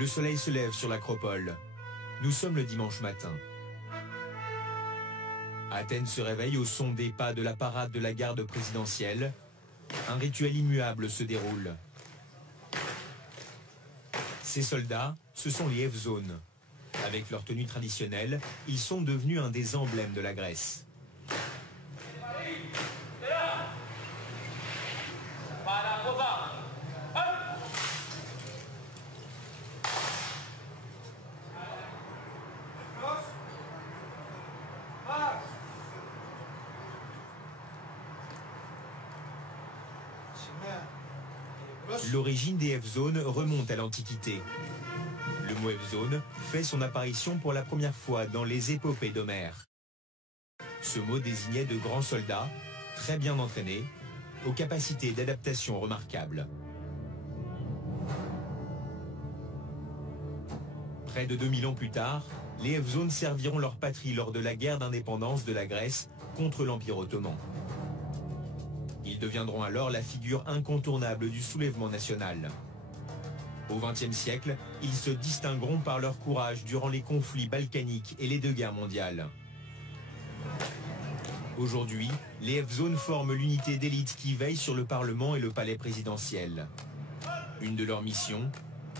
Le soleil se lève sur l'acropole. Nous sommes le dimanche matin. Athènes se réveille au son des pas de la parade de la garde présidentielle. Un rituel immuable se déroule. Ces soldats, ce sont les Evzones. Avec leur tenue traditionnelle, ils sont devenus un des emblèmes de la Grèce. L'origine des Evzones remonte à l'Antiquité. Le mot Evzone fait son apparition pour la première fois dans les épopées d'Homère. Ce mot désignait de grands soldats, très bien entraînés, aux capacités d'adaptation remarquables. Près de 2000 ans plus tard, les Evzones serviront leur patrie lors de la guerre d'indépendance de la Grèce contre l'Empire ottoman. Ils deviendront alors la figure incontournable du soulèvement national. Au XXe siècle, ils se distingueront par leur courage durant les conflits balkaniques et les 2 guerres mondiales. Aujourd'hui, les Evzones forment l'unité d'élite qui veille sur le Parlement et le palais présidentiel. Une de leurs missions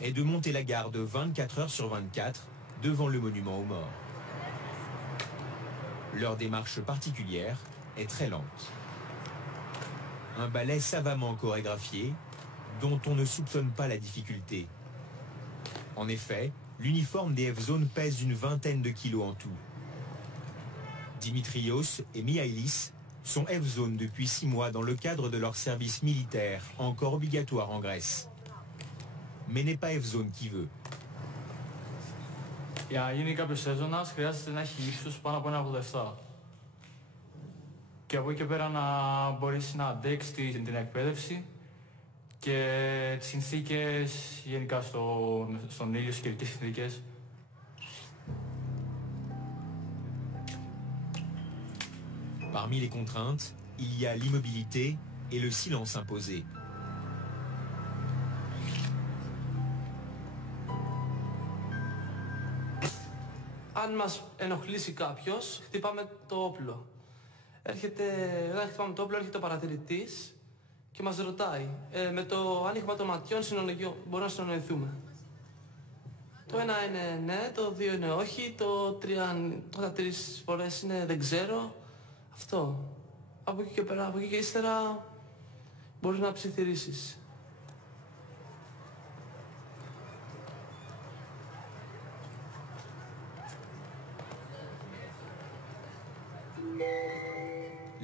est de monter la garde 24 heures sur 24 devant le monument aux morts. Leur démarche particulière est très lente. Un ballet savamment chorégraphié, dont on ne soupçonne pas la difficulté. En effet, l'uniforme des Evzones pèse une vingtaine de kilos en tout. Dimitrios et Mihaïlis sont Evzones depuis 6 mois dans le cadre de leur service militaire, encore obligatoire en Grèce. Mais n'est pas Evzone qui veut. Για να γίνει κάποιος Εύζωνας χρειάζεται να έχει ύψους πάνω από 1,87. Και από εκεί και πέρα να μπορέσει να αντέξει την εκπαίδευση και τις συνθήκες γενικά στον ήλιο, στις καιρικές συνθήκες. Parmi les contraintes, il y a l'immobilité et le silence imposé. Αν μας ενοχλήσει κάποιος, χτυπάμε το όπλο. Όταν χτυπάμε το όπλο, έρχεται ο παρατηρητής και μας ρωτάει. Με το άνοιγμα των ματιών μπορούμε να συνοηθούμε. Το ένα είναι ναι, το 2 είναι όχι, το 3 φορές είναι δεν ξέρω. Αυτό. Από εκεί και πέρα, από εκεί και ύστερα μπορείς να ψιθυρίσεις.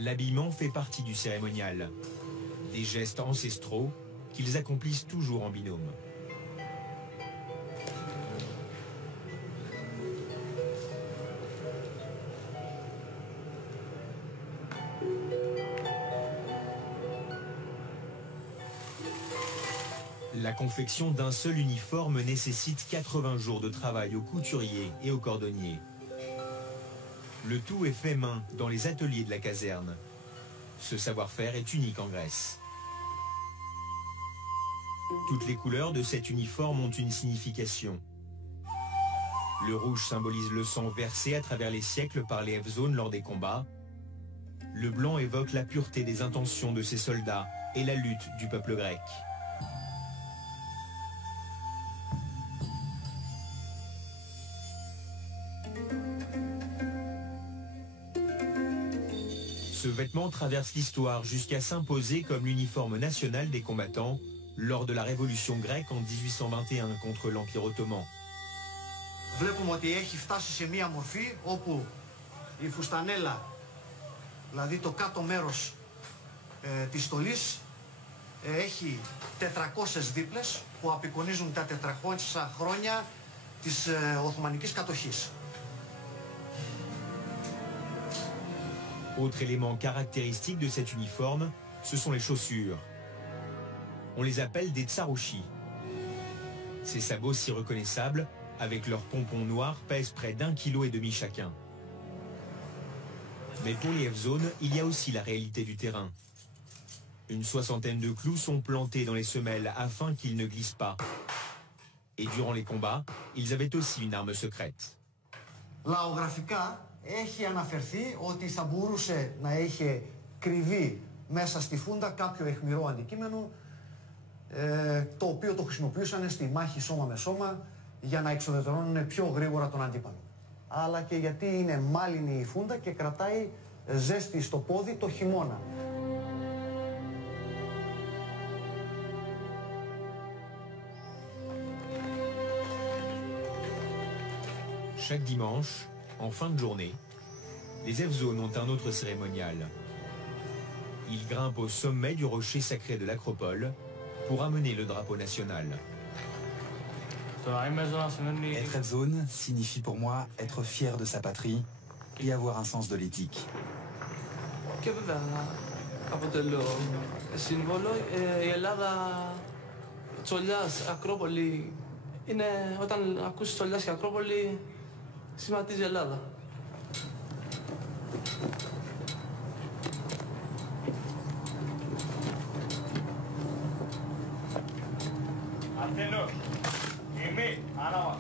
L'habillement fait partie du cérémonial. Des gestes ancestraux qu'ils accomplissent toujours en binôme. La confection d'un seul uniforme nécessite 80 jours de travail aux couturiers et aux cordonniers. Le tout est fait main dans les ateliers de la caserne. Ce savoir-faire est unique en Grèce. Toutes les couleurs de cet uniforme ont une signification. Le rouge symbolise le sang versé à travers les siècles par les Evzones lors des combats. Le blanc évoque la pureté des intentions de ces soldats et la lutte du peuple grec. Ce vêtement traverse l'histoire jusqu'à s'imposer comme l'uniforme national des combattants lors de la révolution grecque en 1821 contre l'Empire ottoman. Βλέπουμε ότι έχει φτάσει σε μία μορφή όπου η φουστανέλα, δηλαδή το κάτω μέρος της στολής, έχει 400 δίπλες που απεικονίζουν τα 400 χρόνια της Οθωμανικής κατοχής. Autre élément caractéristique de cet uniforme, ce sont les chaussures. On les appelle des tsarouchis. Ces sabots si reconnaissables, avec leurs pompons noirs, pèsent près d'1,5 kg chacun. Mais pour les Evzones, il y a aussi la réalité du terrain. Une 60aine de clous sont plantés dans les semelles afin qu'ils ne glissent pas. Et durant les combats, ils avaient aussi une arme secrète. Λαογραφικά έχει αναφερθεί ότι θα μπορούσε να είχε κρυβεί μέσα στη φούντα κάποιο αιχμηρό αντικείμενο το οποίο το χρησιμοποιούσαν στη μάχη σώμα με σώμα για να εξοδετερώνουν πιο γρήγορα τον αντίπαλο. Αλλά και γιατί είναι μάλινη η φούντα και κρατάει ζέστη στο πόδι το χειμώνα. Chaque dimanche, en fin de journée, les Evzones ont un autre cérémonial. Ils grimpent au sommet du rocher sacré de l'Acropole pour amener le drapeau national. Être Evzone signifie pour moi être fier de sa patrie et avoir un sens de l'éthique. Και βέβαια αποτελώ σύμβολο. Η Ελλάδα, Τσολιάς, Ακρόπολη, είναι όταν ακούσεις Τσολιάς και Ακρόπολη, σχηματίζει η Ελλάδα. Αρτέλο, είμαι, άρα.